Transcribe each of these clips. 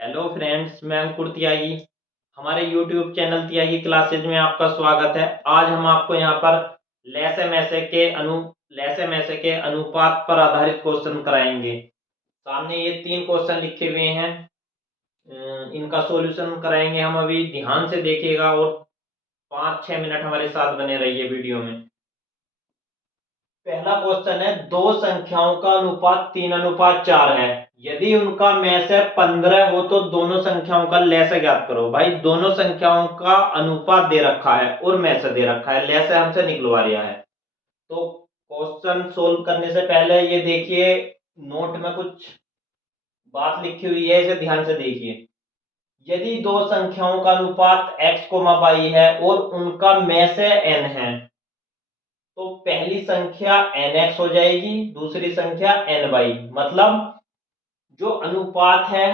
Hello friends, मैं अंकुर त्यागी। हमारे YouTube channel त्यागी classes में आपका स्वागत है। आज हम आपको यहाँ पर लैसे मैसे के अनुपात पर आधारित क्वेश्चन कराएंगे। सामने ये 3 क्वेश्चन लिखे हुए हैं। इनका सॉल्यूशन कराएंगे हम। अभी ध्यान से देखिएगा और 5-6 मिनट हमारे साथ बने रहिए वीडियो में। पहला क्वेश्चन है, दो संख्याओं का अनुपात 3:4 है। यदि उनका में से 15 हो तो दोनों संख्याओं का लैसे ज्ञात करो। भाई, दोनों संख्याओं का अनुपात दे रखा है और में से दे रखा है, लैसे हमसे निकलवा लिया है। तो क्वेश्चन सोल्व करने से पहले ये देखिए, नोट में कुछ बात लिखी हुई है, इसे ध्यान से देखिए। यदि दो संख्याओं का अनुपात x, y है और उनका में से n है, तो पहली संख्या nx हो जाएगी, दूसरी संख्या ny। मतलब जो अनुपात है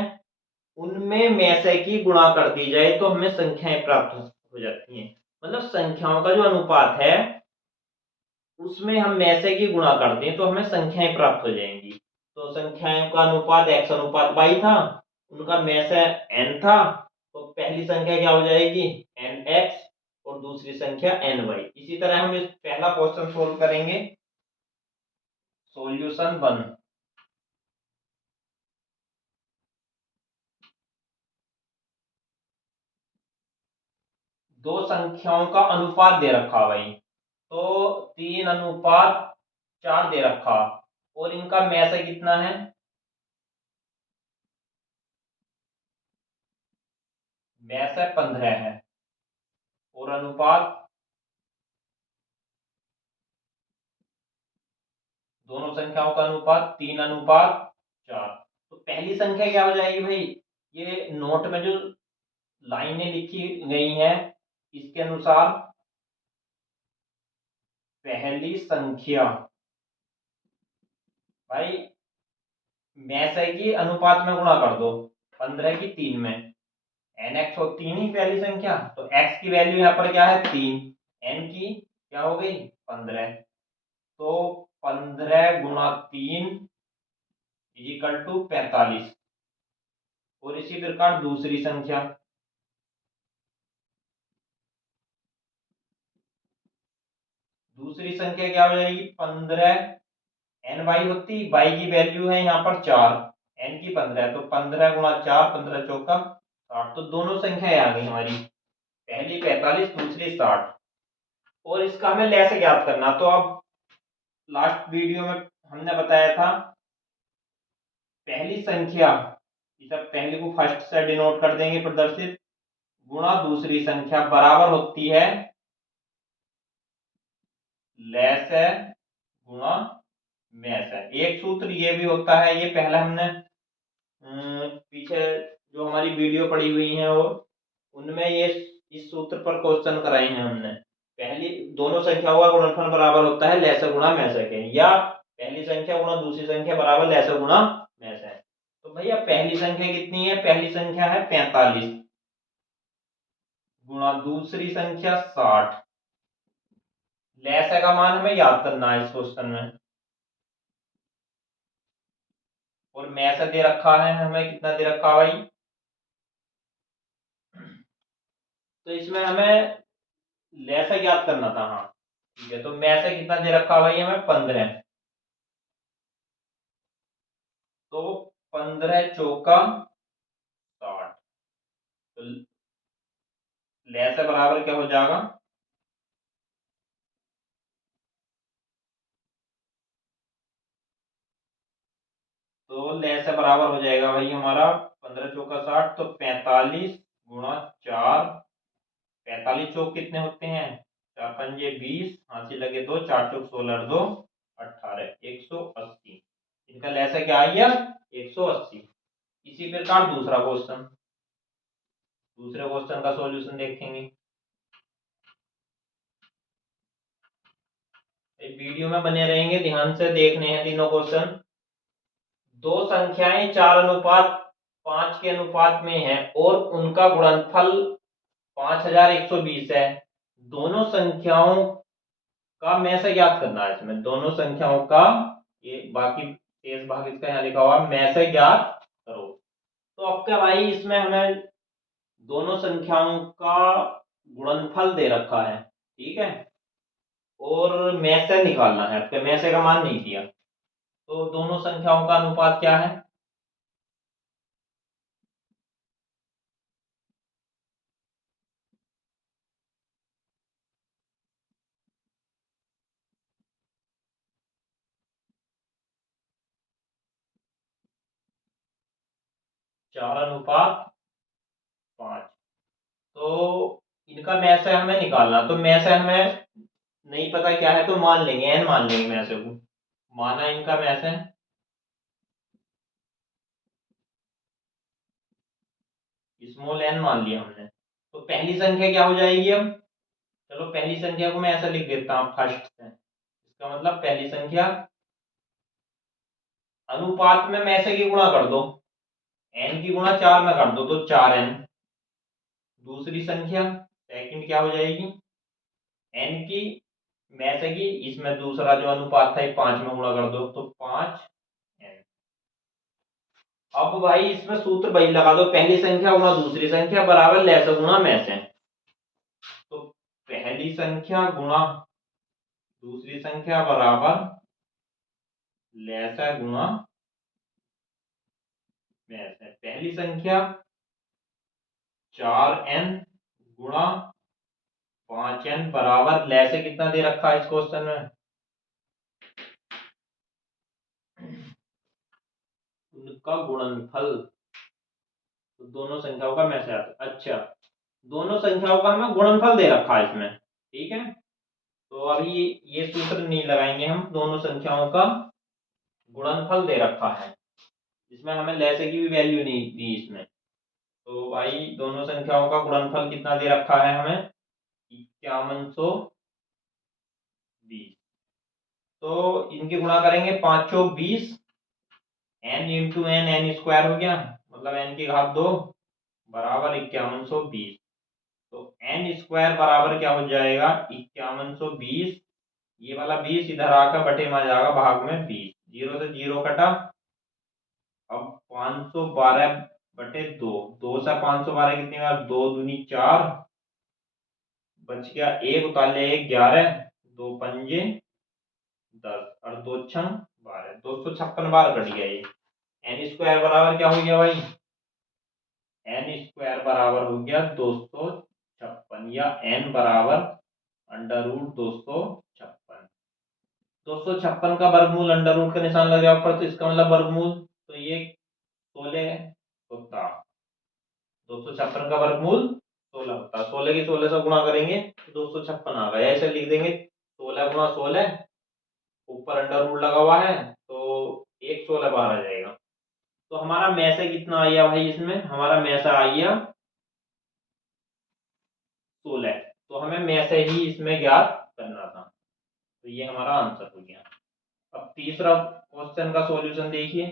उनमें में से की गुणा कर दी जाए तो हमें संख्याएं प्राप्त हो जाती हैं। मतलब संख्याओं का जो अनुपात है उसमें हम में से की गुणा कर दें तो हमें संख्याएं प्राप्त हो जाएंगी। तो संख्याओं का अनुपात x अनुपात y था, उनका में से n था, तो पहली संख्या क्या हो जाएगी, nx, और दूसरी संख्या ny। इसी तरह हम इस पहला क्वेश्चन सोल्व करेंगे। सॉल्यूशन 1। दो संख्याओं का अनुपात दे रखा भाई, तो 3:4 दे रखा और इनका में से कितना है, में से 15 है और अनुपात दोनों संख्याओं का अनुपात 3:4। तो पहली संख्या क्या हो जाएगी भाई, ये नोट में जो लाइनें लिखी गई हैं इसके अनुसार पहली संख्या भाई में से की अनुपात में गुणा कर दो, 15 की 3 में। nx और 3 ही पहली संख्या, तो x की वैल्यू यहाँ पर क्या है, 3। n की क्या हो गई, 15। तो 15 × 3 इजिकल टू 45। और इसी प्रकार दूसरी संख्या, क्या हो जाएगी, 15 एन वाई होती, वाई की वैल्यू है यहाँ पर 4, एन की 15, तो 15 × 4, 15 × 4 60। तो दोनों संख्याएं आ गई हमारी, पहली 45, दूसरी 60। और इसका हमें लैसे ज्ञात करना। तो अब लास्ट वीडियो में हमने बताया था, पहली संख्या, इस पहले को फर्स्ट से डिनोट कर देंगे प्रदर्शित, गुणा दूसरी संख्या बराबर होती है लैसे गुणा में से। एक सूत्र ये भी होता है, ये पहले हमने पीछे जो हमारी वीडियो पड़ी हुई है वो उनमें ये इस सूत्र पर क्वेश्चन कराए हैं हमने। पहली दोनों संख्याओं का गुणनफल बराबर होता है लैसे गुणा में से के, या पहली संख्या गुणा दूसरी संख्या बराबर लैसे गुणा में से। तो भैया पहली संख्या कितनी है, पहली संख्या है 45 गुणा दूसरी संख्या 60। लैसे का मान हमें याद करना है इस क्वेश्चन में। और में से दे रखा है हमें, कितना दे रखा भाई, तो इसमें हमें लैसे ज्ञात करना था। हाँ ठीक है, तो में से कितना दे रखा भाई हमें, 15। तो 15 × 4 = 60। तो लैसे बराबर क्या हो जाएगा, तो लैसे बराबर हो जाएगा भाई हमारा 15 × 4 = 60। तो 45 × 4, 45 चौक कितने होते हैं, 4×5 = 20, हाथ से लगे 2, 4 चौक 16, 2 18, 180। इनका लैसा क्या आ गया, 180। इसी प्रकार दूसरा क्वेश्चन, दूसरे क्वेश्चन का सॉल्यूशन देखेंगे। वीडियो में बने रहेंगे, ध्यान से देखने हैं तीनों क्वेश्चन। दो संख्याएं 4:5 के अनुपात में है और उनका गुणनफल 5120 है। दोनों संख्याओं का में से ज्ञात करना है। इसमें दोनों संख्याओं का, ये बाकी शेष भाग इसका यहाँ लिखा हुआ में से ज्ञात करो। तो अब क्या भाई, इसमें हमें दोनों संख्याओं का गुणनफल दे रखा है, ठीक है, और में से निकालना है। आपके में से का मान नहीं दिया, तो दोनों संख्याओं का अनुपात क्या है? 4:5। तो इनका में से हमें निकालना, तो में से हमें नहीं पता क्या है, तो मान लेंगे, n मान लेंगे में से को। माना इनका में से स्मॉल n मान लिया हमने। तो पहली संख्या क्या हो जाएगी अब? चलो पहली संख्या को मैं ऐसा लिख देता हूँ फर्स्ट से। इसका मतलब पहली संख्या अनुपात में से की गुणा कर दो, n की गुणा 4 में कर दो तो 4n। दूसरी संख्या सेकंड क्या हो जाएगी? n की में से की, इसमें दूसरा जो अनुपात था 5 में गुणा कर दो तो 5n। अब भाई इसमें सूत्र वही लगा दो, पहली संख्या गुणा दूसरी संख्या बराबर लैसे गुणा में से। तो पहली संख्या गुणा दूसरी संख्या बराबर लैसे गुणा में से। पहली संख्या 4n गुणा 5n बराबर लैसे कितना दे रखा है इस क्वेश्चन में? उनका गुणनफल। तो दोनों संख्याओं का में से आता है। अच्छा, दोनों संख्याओं का हमें गुणनफल दे रखा है इसमें, ठीक है। तो अभी ये सूत्र नहीं लगाएंगे हम, दोनों संख्याओं का गुणनफल दे रखा है, इसमें हमें लैसे की भी वैल्यू नहीं दी इसमें। तो भाई दोनों संख्याओं का गुणनफल कितना दे रखा है हमें? 5120। तो इनकी गुणा करेंगे, 5 चौक 20, n into N, N square हो गया, मतलब n की घात 2 बराबर 5120। तो n स्क्वायर बराबर क्या हो जाएगा? 5120। ये वाला 20 इधर आकर बटे में आ जाएगा, भाग में 20, जीरो से जीरो कटा। अब 512 बटे 2, 2 से 512 कितनी बार? 2 दूनी 4, बच गया एक, उतार लिया 1, 11, 2 पंजे 10 और 2 छंग 12, 256 बार कट गया ये। एन स्क्वायर बराबर क्या हो गया भाई? एन स्क्वायर बराबर हो गया 256, या एन बराबर अंडर रूट 256। 256 का वर्गमूल अंडर रूट का निशान लग गया ऊपर, तो इसका मतलब वर्गमूल, तो ये 16 होता। 256 का वर्गमूल 16 होता। 16 की 16 से गुणा करेंगे तो 256 आ गया, ऐसे लिख देंगे 16 गुणा 16, ऊपर अंडर रूट लगा हुआ है तो एक 16 बाहर आ जाएगा। तो हमारा में से कितना आया भाई? इसमें हमारा में से आया 16। तो हमें में से ही इसमें ज्ञात करना था, तो ये हमारा आंसर हो गया। अब तीसरा क्वेश्चन का सॉल्यूशन देखिए।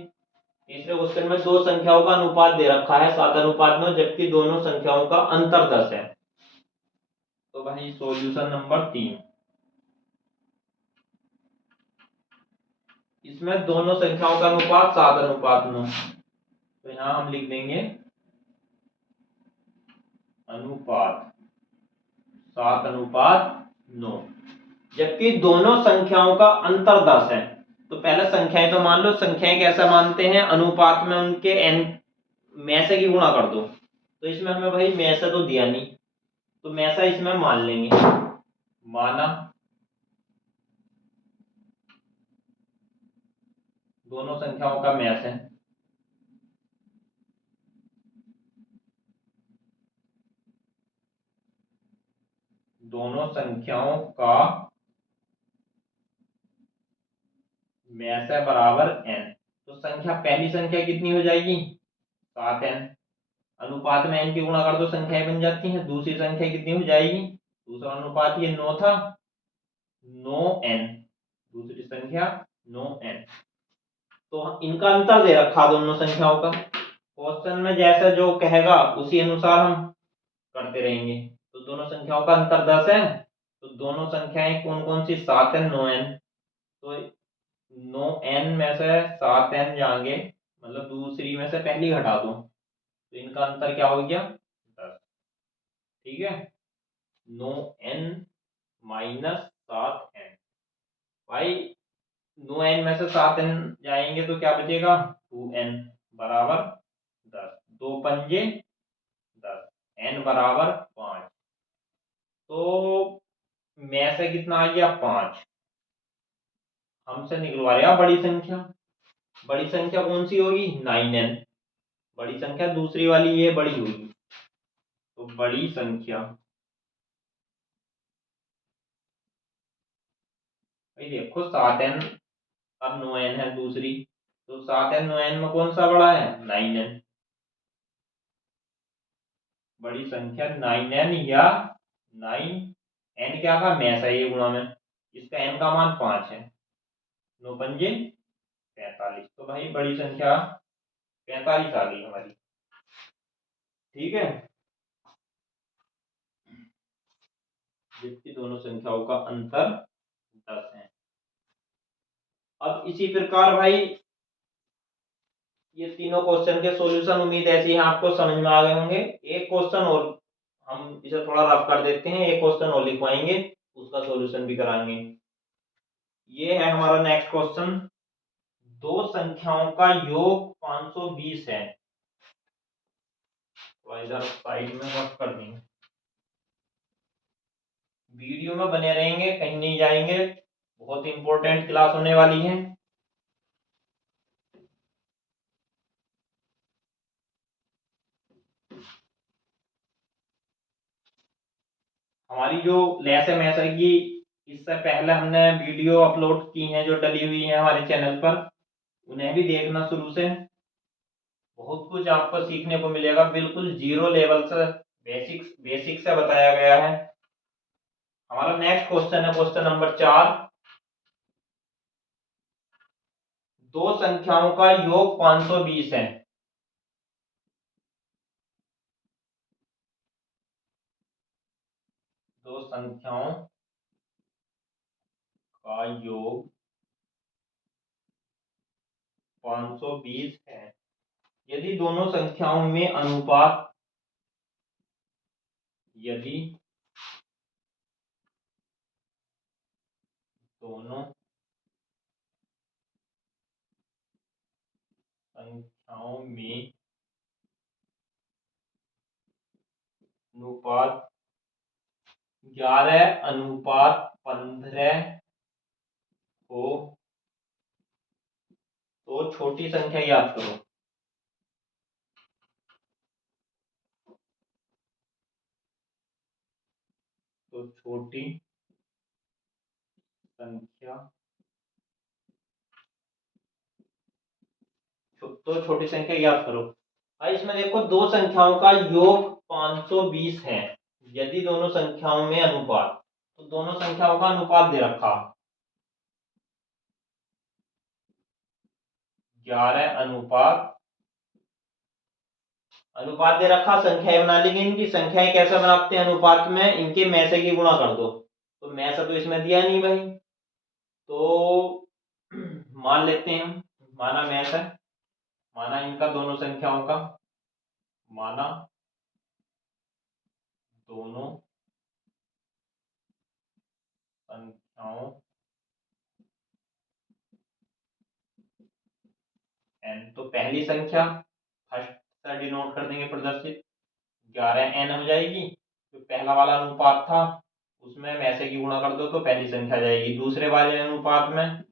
तीसरे क्वेश्चन में दो संख्याओं का अनुपात दे रखा है 7:9, जबकि दोनों संख्याओं का अंतर 10 है। तो भाई सॉल्यूशन नंबर 3, इसमें दोनों संख्याओं का अनुपात 7:9। तो यहां हम लिख देंगे अनुपात 7:9, जबकि दोनों संख्याओं का अंतर 10 है। तो पहले संख्याएं तो मान लो, संख्याएं कैसा मानते हैं? अनुपात में उनके n में से की गुणा कर दो। तो इसमें हमें भाई में से तो दिया नहीं, तो में से इसमें मान लेंगे। माना दोनों संख्याओं का में से, दोनों संख्याओं का में से बराबर n। तो संख्या, पहली संख्या कितनी हो जाएगी? 7n। अनुपात में n की गुणा कर दो, संख्याएं बन जाती हैं। दूसरी संख्या कितनी हो जाएगी? दूसरा अनुपात ये 9 था, 9n। दूसरी संख्या 9n। तो इनका अंतर दे रखा दोनों संख्याओं का। क्वेश्चन में जैसा जो कहेगा उसी अनुसार हम करते रहेंगे। तो दोनों संख्याओं का अंतर 10 है, तो दोनों संख्याएं कौन कौन सी? 7n 9n। तो 9n में से 7n जाएंगे, मतलब दूसरी में से पहली घटा दो, तो इनका अंतर क्या हो गया 10। ठीक है, 9n माइनस 7n। भाई 9n में से 7n जाएंगे तो क्या बचेगा 2n बराबर 10। दो पंजे 10, n बराबर 5। तो में से कितना आ गया 5। हमसे निकलवा रहे हैं बड़ी संख्या। बड़ी संख्या कौन सी होगी 9n। बड़ी संख्या दूसरी वाली ये बड़ी होगी। तो बड़ी संख्या भाई देखो 7n, अब 9n है दूसरी। तो 7n 9n में कौन सा बड़ा है 9n। बड़ी संख्या 9n या 9n क्या था में से ये गुणा में, इसका n का मान 5 है। 9 पंजे 45। तो भाई बड़ी संख्या 45 आ गई हमारी। ठीक है, जबकि दोनों संख्याओं का अंतर 10 है। अब इसी प्रकार भाई ये तीनों क्वेश्चन के सॉल्यूशन उम्मीद ऐसी है आपको समझ में आ गए होंगे। एक क्वेश्चन और हम इसे थोड़ा रफ कर देते हैं, एक क्वेश्चन और लिखवाएंगे, उसका सॉल्यूशन भी कराएंगे। ये है हमारा नेक्स्ट क्वेश्चन। दो संख्याओं का योग 520 है। तो इधर साइड में रफ कर देंगे। वीडियो में बने रहेंगे, कहीं नहीं जाएंगे, बहुत इंपॉर्टेंट क्लास होने वाली है। हमारी जो लेसन है की इससे पहले हमने वीडियो अपलोड की हैं जो डली हुई है हमारे चैनल पर, उन्हें भी देखना शुरू से। बहुत कुछ आपको सीखने को मिलेगा, बिल्कुल जीरो लेवल से बेसिक बेसिक से बताया गया है। हमारा नेक्स्ट क्वेश्चन है क्वेश्चन नंबर 4। दो संख्याओं का योग 520 है। दो संख्याओं का योग 520 है। यदि दोनों संख्याओं में अनुपात, यदि दोनों संख्याओं में अनुपात 11:15 हो तो छोटी संख्या याद करो। तो छोटी संख्या, तो छोटी संख्या याद करो। इसमें देखो दो संख्याओं का योग 520 है। यदि दोनों संख्याओं में अनुपात, तो दोनों संख्याओं का अनुपात दे रखा 11 अनुपात, अनुपात दे रखा, संख्याएं बना ली गई। इनकी संख्याएं कैसे बनाते हैं अनुपात में, इनके में से की गुणा कर दो। तो में से तो इसमें दिया नहीं भाई, तो मान लेते हैं हम, माना में से, माना इनका दोनों संख्याओं का, माना दोनों संख्याओं n। तो पहली संख्या फर्स्ट से डिनोट कर देंगे, प्रदर्शित 11n हो जाएगी। तो पहला वाला अनुपात था उसमें में से की गुणा कर दो तो पहली संख्या जाएगी। दूसरे वाले अनुपात में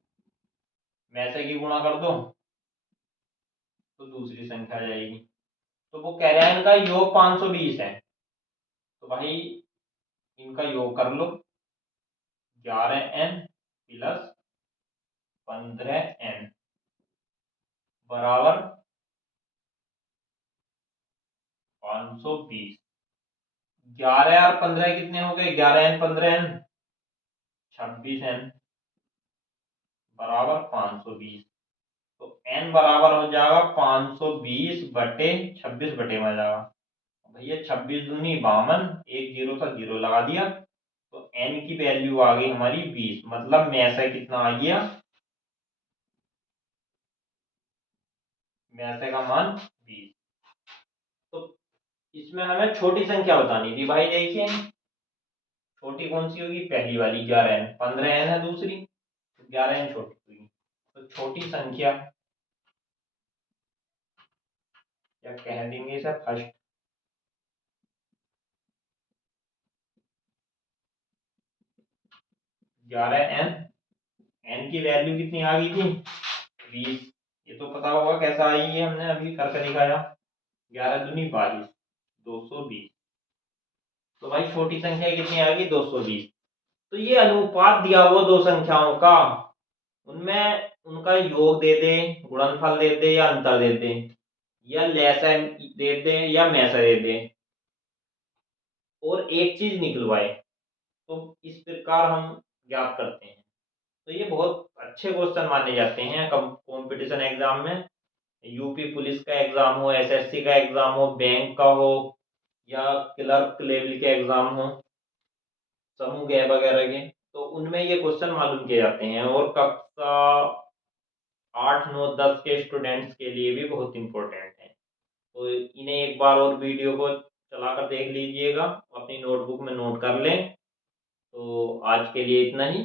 से की गुणा कर दो तो दूसरी संख्या जाएगी। तो वो कह रहा है इनका योग 520 है। तो भाई इनका योग कर लो, 11n प्लस 15n बराबर 520। 11 और 15 कितने हो गए, 11n 15n 26n बराबर 520। तो n बराबर हो जाएगा 520 बटे 26 बटे में जाएगा भैया 26 दूनी 52, एक जीरो था जीरो लगा दिया। तो n की वैल्यू आ गई हमारी 20, मतलब में से कितना आ गया, में से का मान 20। तो इसमें हमें छोटी संख्या बतानी थी भाई। देखिए छोटी कौन सी होगी, पहली वाली 11n, 15n है दूसरी, 11n छोटी हुई। तो छोटी संख्या या कह देंगे इसे फर्स्ट, 11n, n की वैल्यू कितनी आ गई थी, 20। ये तो पता होगा कैसा आई है, हमने अभी करके दिखाया। 11 दूनी 22, 220। तो भाई छोटी संख्या कितनी आ गई, 220। तो ये अनुपात दिया हुआ दो संख्याओं का, उनमें उनका योग दे दे, गुणनफल दे दे या अंतर दे दे, या लैसा दे दे या मैसा दे दे, और एक चीज निकलवाए, तो इस प्रकार हम ज्ञात करते हैं। तो ये बहुत अच्छे क्वेश्चन माने जाते हैं कंपटीशन एग्जाम में। यूपी पुलिस का एग्जाम हो, एसएससी का एग्जाम हो, बैंक का हो, या क्लर्क लेवल के एग्जाम हो, समूह गए वगैरह के, तो उनमें ये क्वेश्चन मालूम किए जाते हैं। और कक्षा 8, 9, 10 के स्टूडेंट्स के लिए भी बहुत इंपॉर्टेंट है। तो इन्हें एक बार और वीडियो को चलाकर देख लीजिएगा, अपनी नोटबुक में नोट कर लें। तो आज के लिए इतना ही।